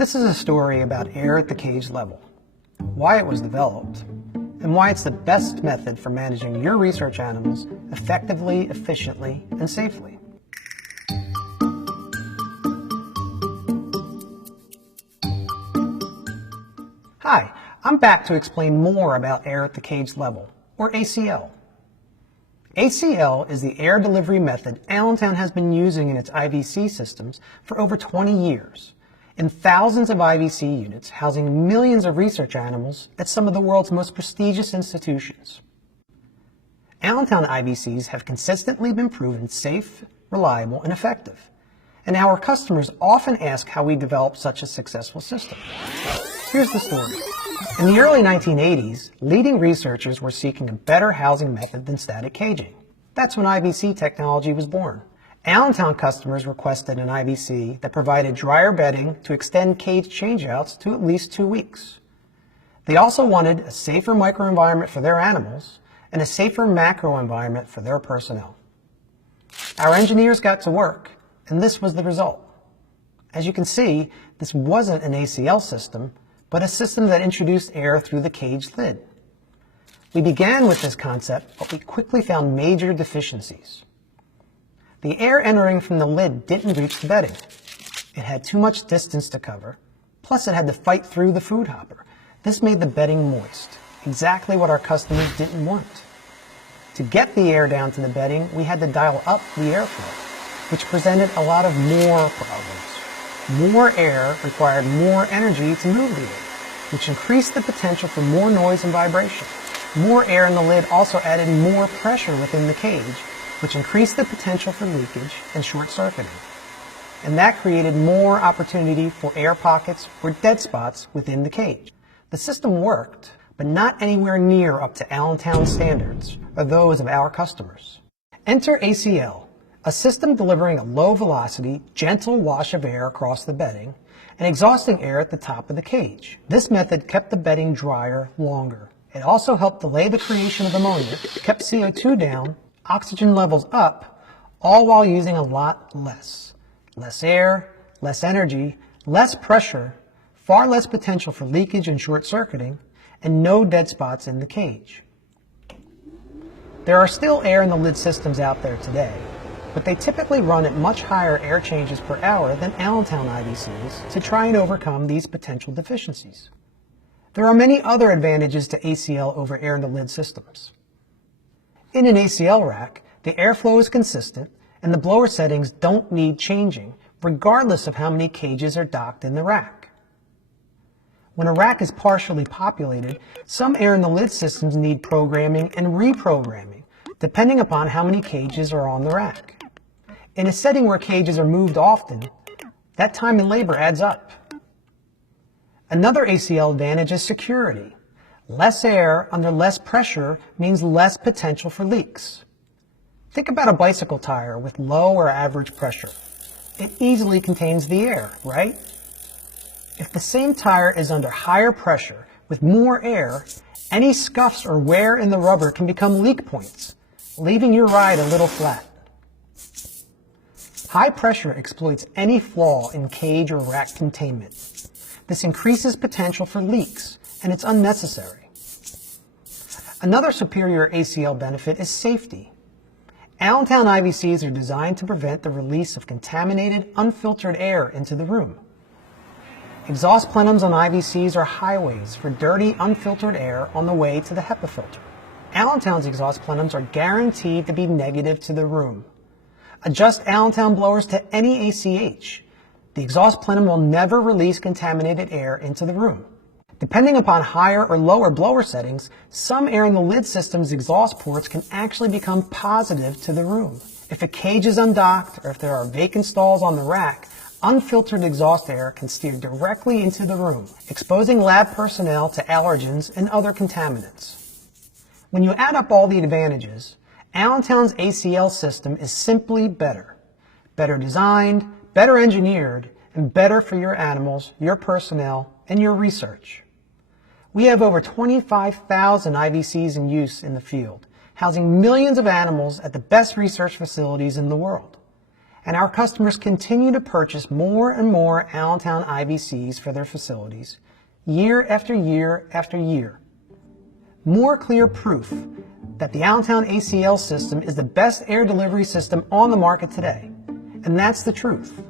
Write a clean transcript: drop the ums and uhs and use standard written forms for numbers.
This is a story about air at the cage level, why it was developed, and why it's the best method for managing your research animals effectively, efficiently, and safely. Hi, I'm back to explain more about air at the cage level, or ACL. ACL is the air delivery method Allentown has been using in its IVC systems for over 20 years, in thousands of IVC units housing millions of research animals at some of the world's most prestigious institutions. Allentown IVCs have consistently been proven safe, reliable, and effective, and our customers often ask how we developed such a successful system. Here's the story. In the early 1980s, leading researchers were seeking a better housing method than static caging. That's when IVC technology was born. Allentown customers requested an IVC that provided drier bedding to extend cage changeouts to at least 2 weeks. They also wanted a safer microenvironment for their animals and a safer macro environment for their personnel. Our engineers got to work, and this was the result. As you can see, this wasn't an ACL system, but a system that introduced air through the cage lid. We began with this concept, but we quickly found major deficiencies. The air entering from the lid didn't reach the bedding. It had too much distance to cover, plus it had to fight through the food hopper. This made the bedding moist, exactly what our customers didn't want. To get the air down to the bedding, we had to dial up the airflow, which presented a lot of more problems. More air required more energy to move the air, which increased the potential for more noise and vibration. More air in the lid also added more pressure within the cage, which increased the potential for leakage and short-circuiting. And that created more opportunity for air pockets or dead spots within the cage. The system worked, but not anywhere near up to Allentown standards or those of our customers. Enter ACL, a system delivering a low-velocity, gentle wash of air across the bedding and exhausting air at the top of the cage. This method kept the bedding drier longer. It also helped delay the creation of ammonia, kept CO2 down, oxygen levels up, all while using a lot less. Less air, less energy, less pressure, far less potential for leakage and short-circuiting, and no dead spots in the cage. There are still air in the lid systems out there today, but they typically run at much higher air changes per hour than Allentown IVCs to try and overcome these potential deficiencies. There are many other advantages to ACL over air in the lid systems. In an ACL rack, the airflow is consistent and the blower settings don't need changing, regardless of how many cages are docked in the rack. When a rack is partially populated, some air in the lid systems need programming and reprogramming, depending upon how many cages are on the rack. In a setting where cages are moved often, that time and labor adds up. Another ACL advantage is security. Less air under less pressure means less potential for leaks. Think about a bicycle tire with low or average pressure. It easily contains the air, right? If the same tire is under higher pressure with more air, any scuffs or wear in the rubber can become leak points, leaving your ride a little flat. High pressure exploits any flaw in cage or rack containment. This increases potential for leaks, and it's unnecessary. Another superior ACL benefit is safety. Allentown IVCs are designed to prevent the release of contaminated, unfiltered air into the room. Exhaust plenums on IVCs are highways for dirty, unfiltered air on the way to the HEPA filter. Allentown's exhaust plenums are guaranteed to be negative to the room. Adjust Allentown blowers to any ACH. The exhaust plenum will never release contaminated air into the room. Depending upon higher or lower blower settings, some air in the lid system's exhaust ports can actually become positive to the room. If a cage is undocked or if there are vacant stalls on the rack, unfiltered exhaust air can steer directly into the room, exposing lab personnel to allergens and other contaminants. When you add up all the advantages, Allentown's ACL system is simply better. Better designed, better engineered, and better for your animals, your personnel, and your research. We have over 25,000 IVCs in use in the field, housing millions of animals at the best research facilities in the world. and our customers continue to purchase more and more Allentown IVCs for their facilities, year after year after year. More clear proof that the Allentown ACL system is the best air delivery system on the market today. And that's the truth.